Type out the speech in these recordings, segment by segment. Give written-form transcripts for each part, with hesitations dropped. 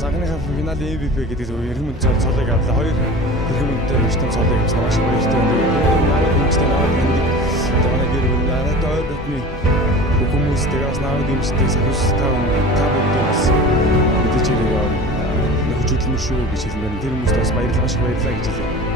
Анхныхаа финал MVP гэдэг эрхэм үнэтэй цолыг авлаа. Хоёр эрхэм үнэтэй мөрчтөн цолыг авсан маш их баяртай. Намайг дэмждэг намайг таньдаг. Манай гэр бүл надад ойр дотны хүмүүс тэгээс намайг дэмждэг сахис тав бүгдээс мэдээж ирээ. Нөхөжүүлмөр шүү гэж хэлмээр тэр хүмүүст бас баярлалаа маш их баярлалаа гэж хэлээ.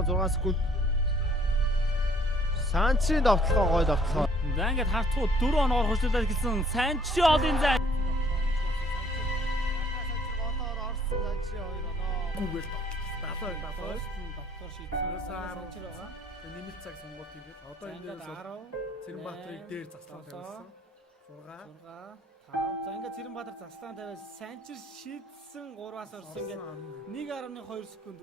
Тоглохоо 6 секунд. Санчийн давталгаа гой давталгаа. За ингээд хартуу 4 оноор хөшлөлөд гэлсэн Санчи олын зай. Голоор орсон Санчи 2 оноо. Гүүгээр давтал Доктор шийдсэн Санчи байгаа. Нэмэлт цаг сонгуульд хийгээд одоо энэ дээрээс 10 Цэрэнбаатарыг дээр заслан тавьсан. 6 5. За ингээд Цэрэнбаатар заслан тавиад Санчи шийдсэн 3-аас орсон ингээд 1.2 секунд